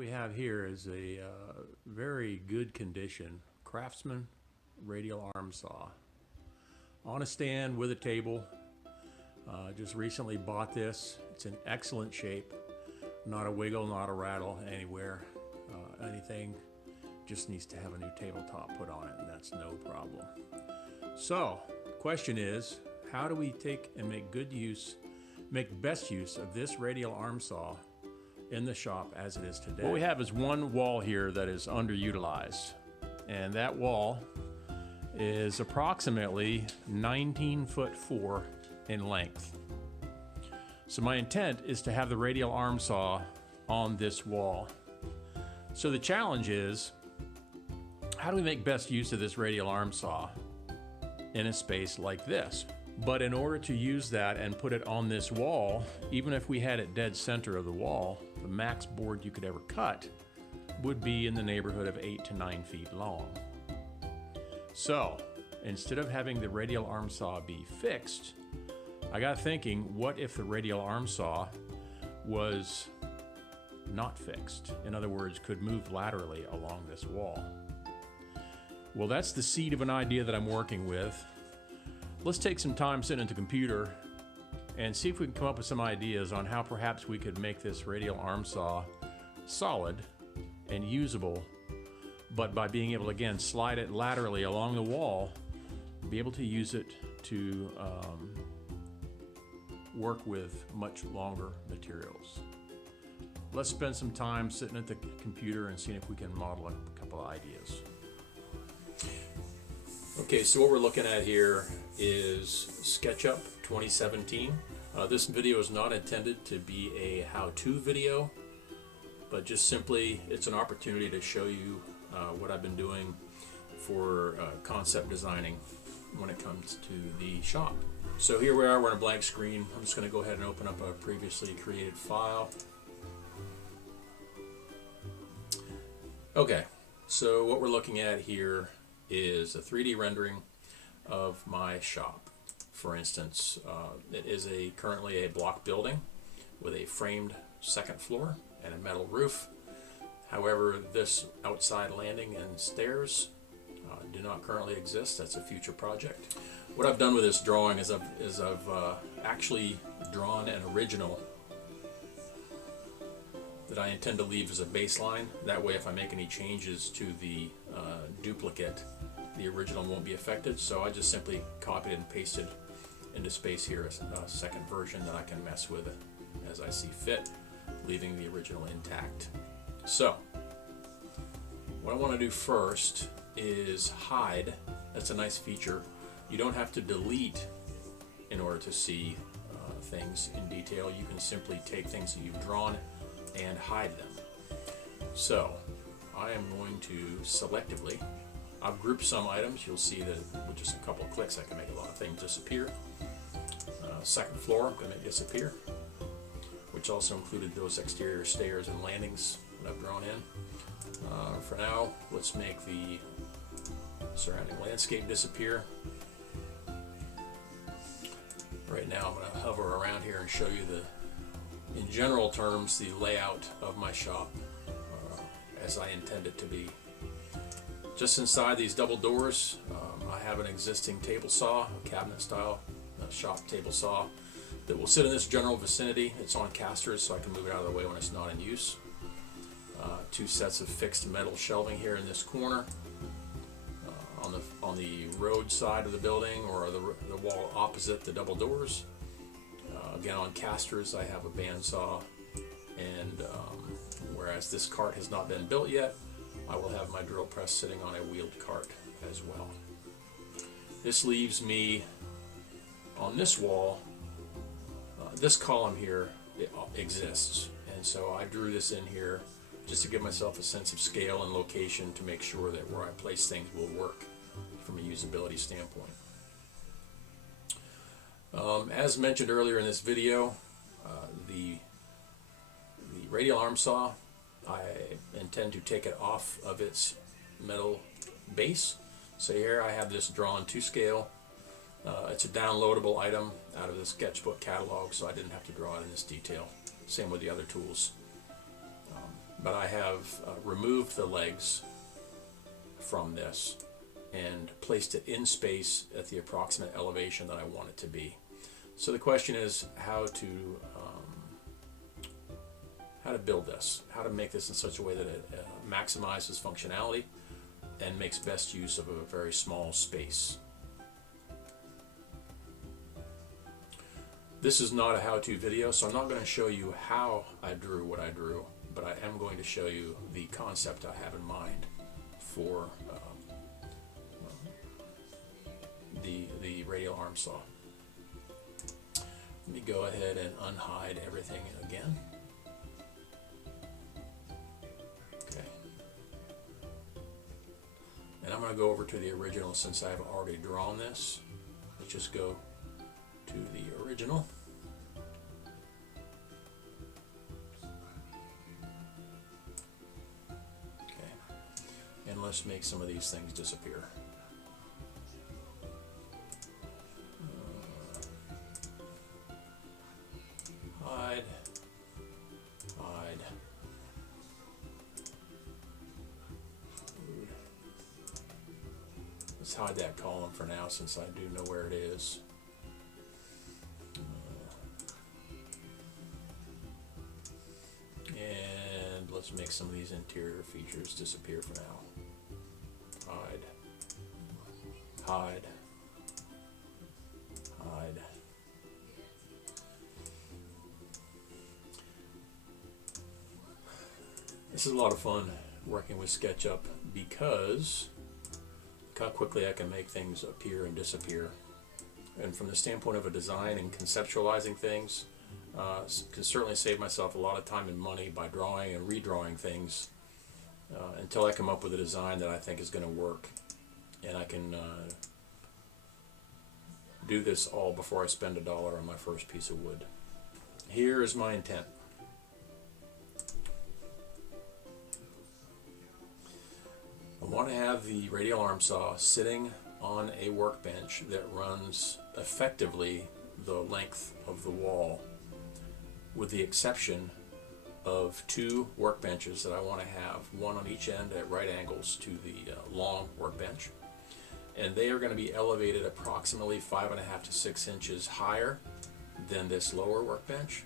we have here is a very good condition Craftsman radial arm saw on a stand with a table. Just recently bought this. It's in excellent shape, not a wiggle, not a rattle anywhere, anything. Just needs to have a new tabletop put on it, and that's no problem. So the question is, how do we take and make best use of this radial arm saw in the shop as it is today? What we have is one wall here that is underutilized, and that wall is approximately 19'4" in length. So my intent is to have the radial arm saw on this wall. So the challenge is, how do we make best use of this radial arm saw in a space like this? But in order to use that and put it on this wall, even if we had it dead center of the wall, the max board you could ever cut would be in the neighborhood of 8 to 9 feet long. So instead of having the radial arm saw be fixed, I got thinking, what if the radial arm saw was not fixed? In other words, could move laterally along this wall. Well, that's the seed of an idea that I'm working with. Let's take some time sitting at the computer and see if we can come up with some ideas on how perhaps we could make this radial arm saw solid and usable, but by being able to, again, slide it laterally along the wall, be able to use it to work with much longer materials. Let's spend some time sitting at the computer and seeing if we can model a couple of ideas. Okay, so what we're looking at here is SketchUp 2017. This video is not intended to be a how-to video, but just simply it's an opportunity to show you what I've been doing for concept designing when it comes to the shop. So here we are, we're on a blank screen. I'm just going to go ahead and open up a previously created file. Okay, so what we're looking at here is a 3D rendering of my shop. For instance, it is currently a block building with a framed second floor and a metal roof. However, this outside landing and stairs do not currently exist. That's a future project. What I've done with this drawing is I've actually drawn an original that I intend to leave as a baseline. That way, if I make any changes to the duplicate, the original won't be affected. So I just simply copied and pasted into space here a second version that I can mess with as I see fit, leaving the original intact. So what I want to do first is hide. That's a nice feature. You don't have to delete in order to see things in detail. You can simply take things that you've drawn and hide them. So I am going to selectively, I've grouped some items. You'll see that with just a couple of clicks I can make a lot of things disappear. Second floor I'm going to disappear, which also included those exterior stairs and landings that I've drawn in. For now, let's make the surrounding landscape disappear. Right now I'm going to hover around here and show you in general terms, the layout of my shop as I intend it to be. Just inside these double doors, I have an existing table saw, a cabinet style shop table saw that will sit in this general vicinity. It's on casters, so I can move it out of the way when it's not in use. Two sets of fixed metal shelving here in this corner. On the road side of the building, or the wall opposite the double doors. Again, on casters I have a bandsaw, and whereas this cart has not been built yet, I will have my drill press sitting on a wheeled cart as well. This leaves me on this wall, this column here exists, and so I drew this in here just to give myself a sense of scale and location to make sure that where I place things will work from a usability standpoint. As mentioned earlier in this video, the radial arm saw, I intend to take it off of its metal base. So here I have this drawn to scale. It's a downloadable item out of the sketchbook catalog, so I didn't have to draw it in this detail. Same with the other tools. but I have removed the legs from this and placed it in space at the approximate elevation that I want it to be. So the question is how to build this, how to make this in such a way that it maximizes functionality and makes best use of a very small space. This is not a how-to video, so I'm not going to show you how I drew what I drew, but I am going to show you the concept I have in mind for the radial arm saw. Let me go ahead and unhide everything again. Okay. And I'm going to go over to the original since I've already drawn this. Let's just go to the original. Okay. And let's make some of these things disappear. Hide. Let's hide that column for now since I do know where it is. And let's make some of these interior features disappear for now. Hide. This is a lot of fun working with SketchUp because look how quickly I can make things appear and disappear. And from the standpoint of a design and conceptualizing things, can certainly save myself a lot of time and money by drawing and redrawing things until I come up with a design that I think is going to work. And I can do this all before I spend $1 on my first piece of wood. Here is my intent. I want to have the radial arm saw sitting on a workbench that runs effectively the length of the wall, with the exception of 2 workbenches that I want to have, one on each end at right angles to the long workbench, and they are going to be elevated approximately 5.5 to 6 inches higher than this lower workbench.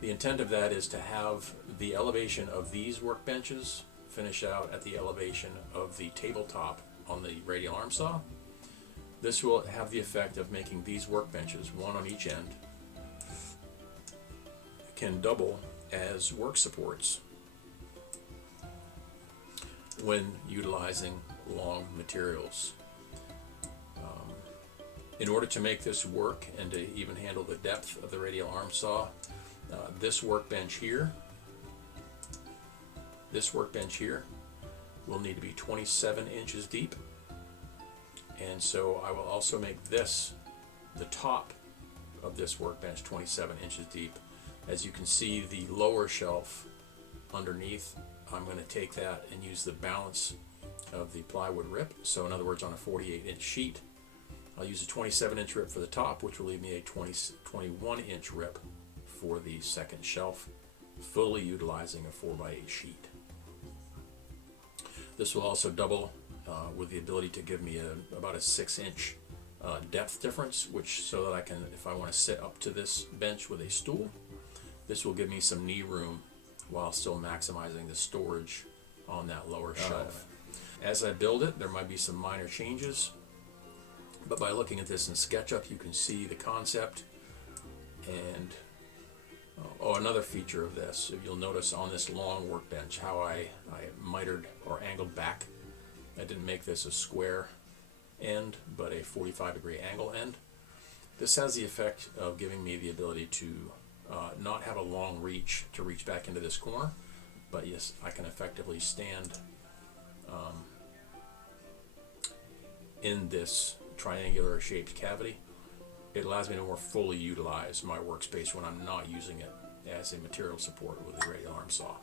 The intent of that is to have the elevation of these workbenches finish out at the elevation of the tabletop on the radial arm saw. This will have the effect of making these workbenches, one on each end, can double as work supports when utilizing long materials. In order to make this work and to even handle the depth of the radial arm saw, this workbench here will need to be 27 inches deep, and so I will also make this, the top of this workbench, 27 inches deep. As you can see, the lower shelf underneath, I'm going to take that and use the balance of the plywood rip. So in other words, on a 48-inch sheet, I'll use a 27-inch rip for the top, which will leave me a 21-inch rip for the second shelf, fully utilizing a 4x8 sheet. This will also double with the ability to give me about a 6-inch depth difference, which so that I can, if I want to sit up to this bench with a stool, this will give me some knee room while still maximizing the storage on that lower shelf. As I build it, there might be some minor changes, but by looking at this in SketchUp, you can see the concept. And another feature of this, if you'll notice on this long workbench how I mitered or angled back. I didn't make this a square end, but a 45-degree angle end. This has the effect of giving me the ability to not have a long reach to reach back into this corner, but yes, I can effectively stand in this triangular shaped cavity. It allows me to more fully utilize my workspace when I'm not using it as a material support with the radial arm saw.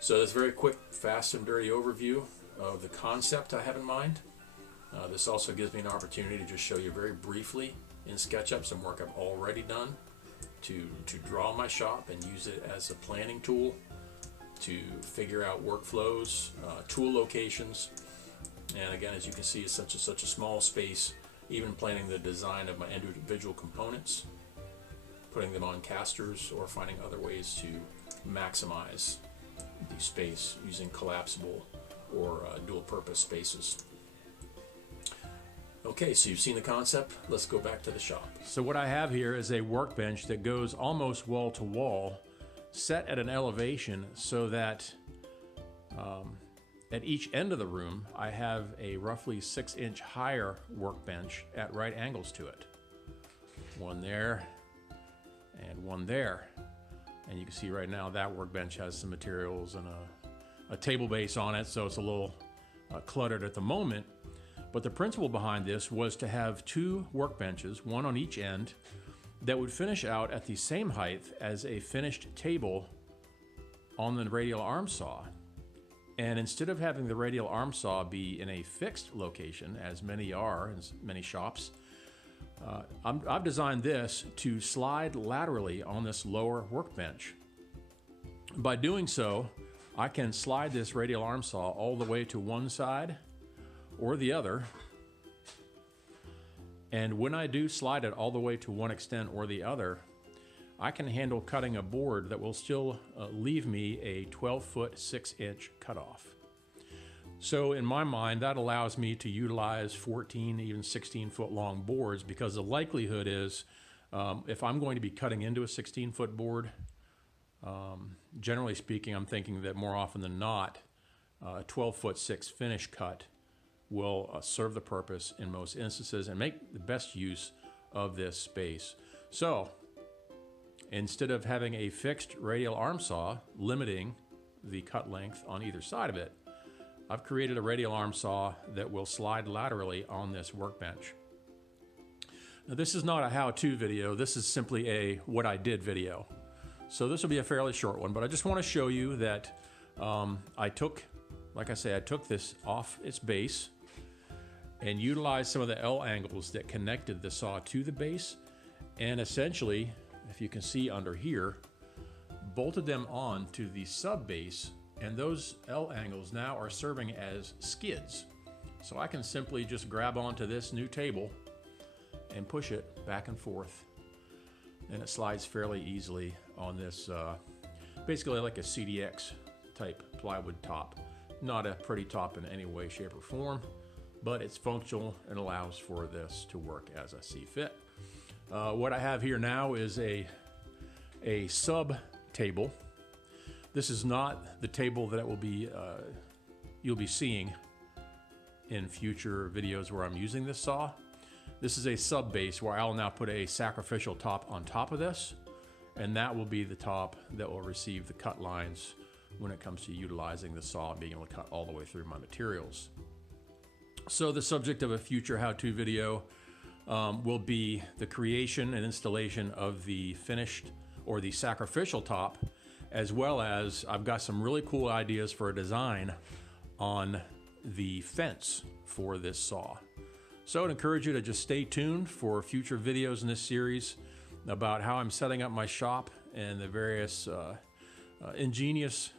So that's a very quick, fast and dirty overview of the concept I have in mind. This also gives me an opportunity to just show you very briefly in SketchUp some work I've already done to draw my shop and use it as a planning tool to figure out workflows, tool locations, and again, as you can see, it's such a small space. Even planning the design of my individual components, putting them on casters, or finding other ways to maximize the space using collapsible or dual-purpose spaces. Okay, so you've seen the concept. Let's go back to the shop. So what I have here is a workbench that goes almost wall to wall, set at an elevation so that at each end of the room I have a roughly 6-inch higher workbench at right angles to it. One there and one there. And you can see right now that workbench has some materials and a table base on it, so it's a little cluttered at the moment. But the principle behind this was to have 2 workbenches, one on each end, that would finish out at the same height as a finished table on the radial arm saw. And instead of having the radial arm saw be in a fixed location, as many are in many shops, I've designed this to slide laterally on this lower workbench. By doing so, I can slide this radial arm saw all the way to one side or the other, and when I do slide it all the way to one extent or the other, I can handle cutting a board that will still leave me a 12-foot 6-inch cutoff. So in my mind, that allows me to utilize 14, even 16-foot long boards, because the likelihood is if I'm going to be cutting into a 16-foot board, generally speaking, I'm thinking that more often than not, a 12-foot 6 finish cut will serve the purpose in most instances and make the best use of this space. So instead of having a fixed radial arm saw limiting the cut length on either side of it, I've created a radial arm saw that will slide laterally on this workbench. Now, this is not a how-to video. This is simply a what I did video. So this will be a fairly short one, but I just want to show you that I took this off its base and utilized some of the L angles that connected the saw to the base, and essentially, if you can see under here, bolted them on to the sub base, and those L angles now are serving as skids. So I can simply just grab onto this new table and push it back and forth, and it slides fairly easily on this, basically like a CDX type plywood top. Not a pretty top in any way, shape, or form, but it's functional and allows for this to work as I see fit. What I have here now is a sub table. This is not the table that you'll be seeing in future videos where I'm using this saw. This is a sub base where I'll now put a sacrificial top on top of this, and that will be the top that will receive the cut lines when it comes to utilizing the saw and being able to cut all the way through my materials. So the subject of a future how-to video will be the creation and installation of the finished or the sacrificial top, as well as I've got some really cool ideas for a design on the fence for this saw. So I'd encourage you to just stay tuned for future videos in this series about how I'm setting up my shop and the various ingenious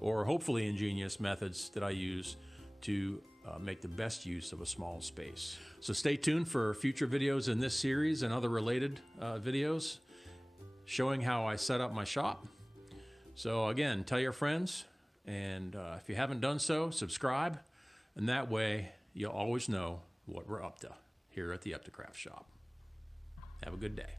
or hopefully ingenious methods that I use to make the best use of a small space. So stay tuned for future videos in this series and other related videos showing how I set up my shop. So again, tell your friends, and if you haven't done so, subscribe, and that way you'll always know what we're up to here at the UptaCraft shop. Have a good day.